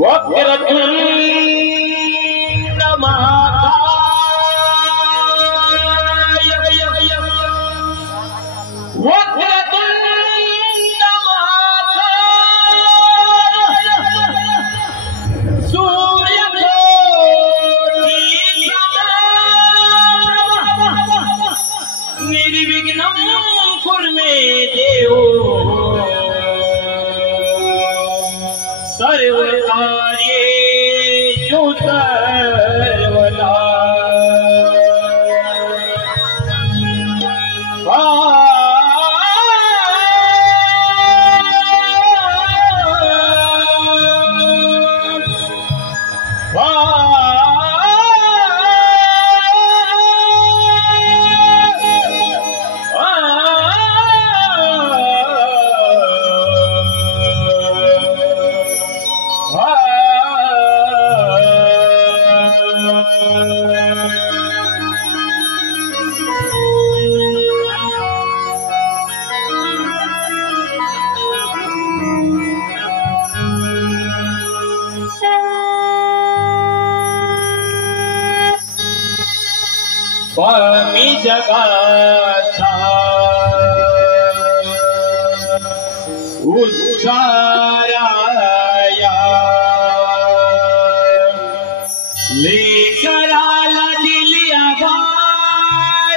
वक्रतुंड महाकाय वक्रतुंड महाकाय सूर्यकोटि समप्रभ निर्विघ्नं कुरु मे देव सर्वकार्येषु सर्वदा। स्वामी जगाचा उद्धाराया लेकराला दिली बाळमाया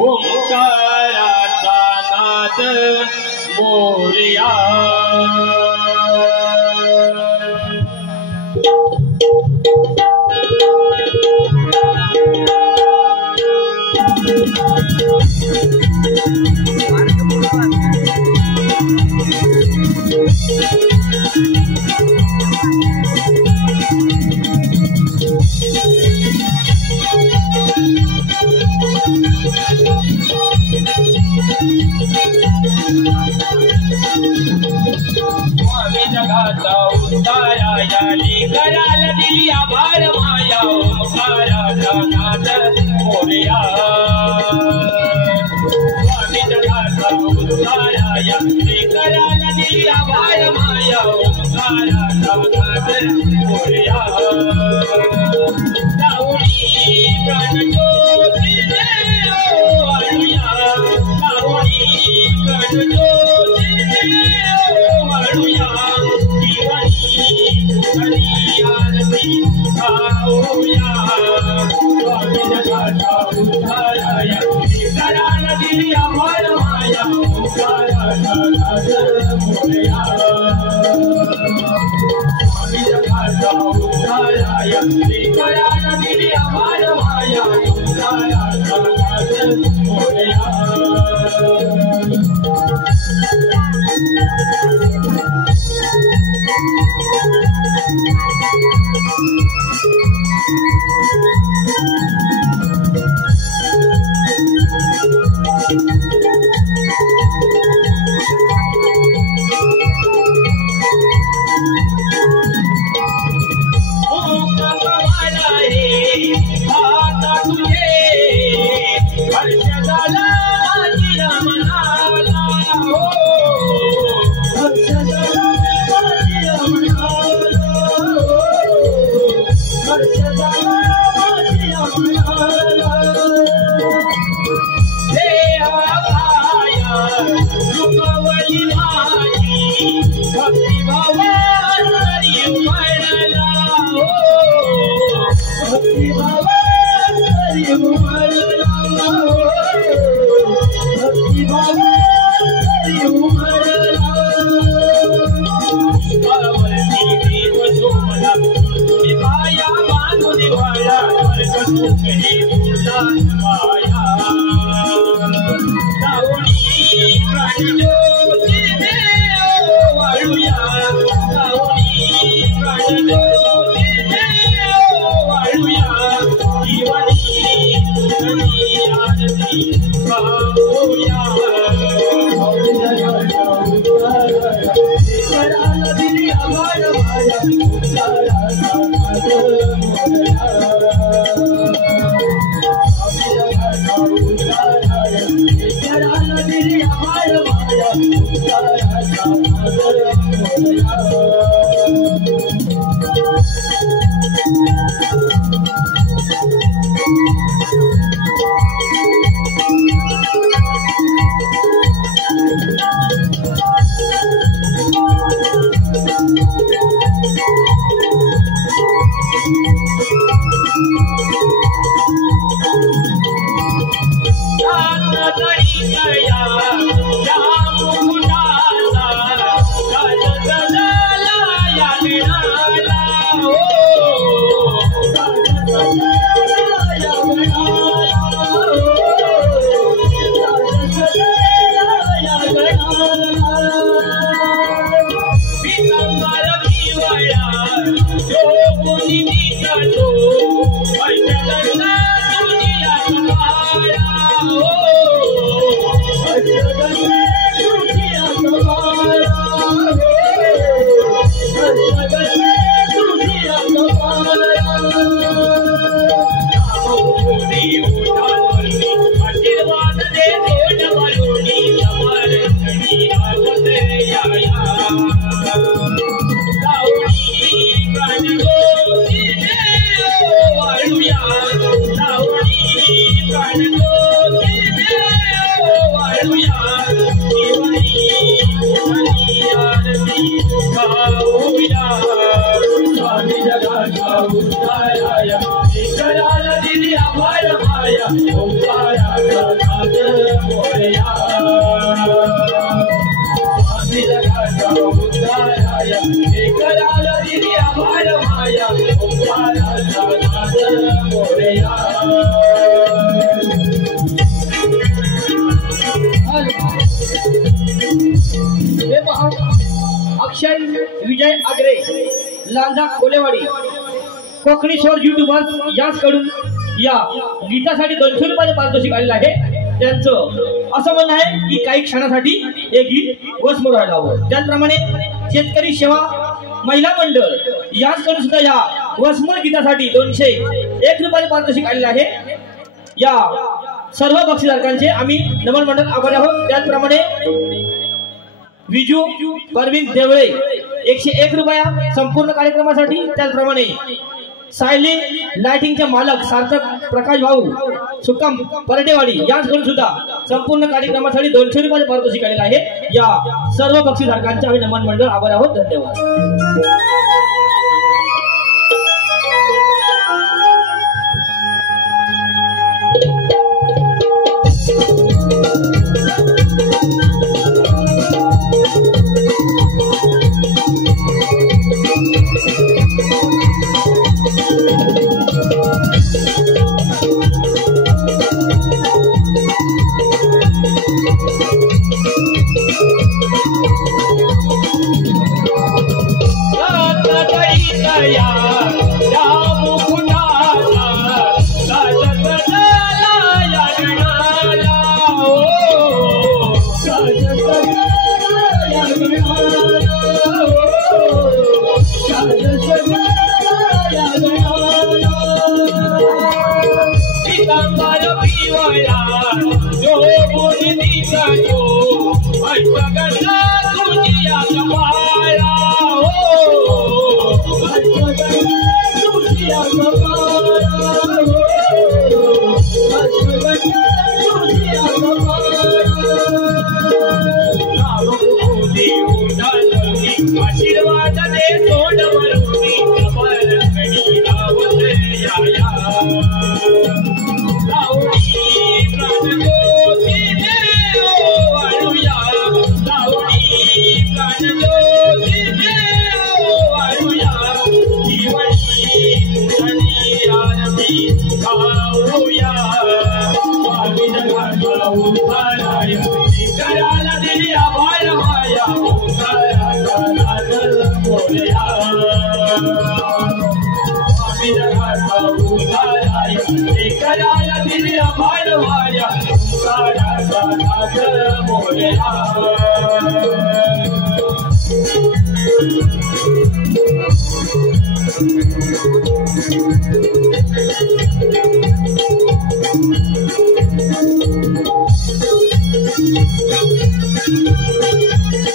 ओंकाराचा नाद मोरया जगाचा उद्धाराया लेकराला दिली बाळमाया ओंकाराचा नाद मोरया स्वामी जगाचा उद्धाराया लेकराला दिली बाळमाया ओंकाराचा नाद मोरया लावणी प्राणज्योती वाळूया लावणी प्राणज्योती वाळूया स्वामी जगाचा उद्धाराया लेकराला दिली बाळमाया ओंकाराचा नाद मोरया स्वामी जगाचा उद्धाराया लेकराला दिली बाळमाया ओंकाराचा नाद मोरया वाळूया अक्षय विजय आगरे लांजा कोलेवाडी कोकणी शोर युट्यूबर्स याचकडून या गीतासाठी 200 रुपये पारितोषिक आलेलं आहे। त्यांचं असं म्हणणं आहे की काही क्षणासाठी हे गीत वसमोर व्हायला हवं। त्याचप्रमाणे शेतकरी सेवा महिला मंडळ याचकडून सुद्धा या वसमोर गीतासाठी 201 रुपये पारितोषिक आलेलं आहे। या सर्व बक्षीसधारकांचे आम्ही नमन मंडळ आभारी आहोत। त्याचप्रमाणे विजू परवीन देवळे 101 रुपया संपूर्ण कार्यक्रमासाठी। त्याचप्रमाणे सायली लाइटिंगचे मालक सार्थक प्रकाश भाऊ सुक्कम परडेवाडी यांच्याकडून सुद्धा संपूर्ण कार्यक्रमासाठी 200 रुपये पारितोषिक आलेलं आहे। या सर्व बक्षीसधारकांचे आम्ही नमन मंडळ आभारी आहोत। धन्यवाद।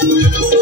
Thank you.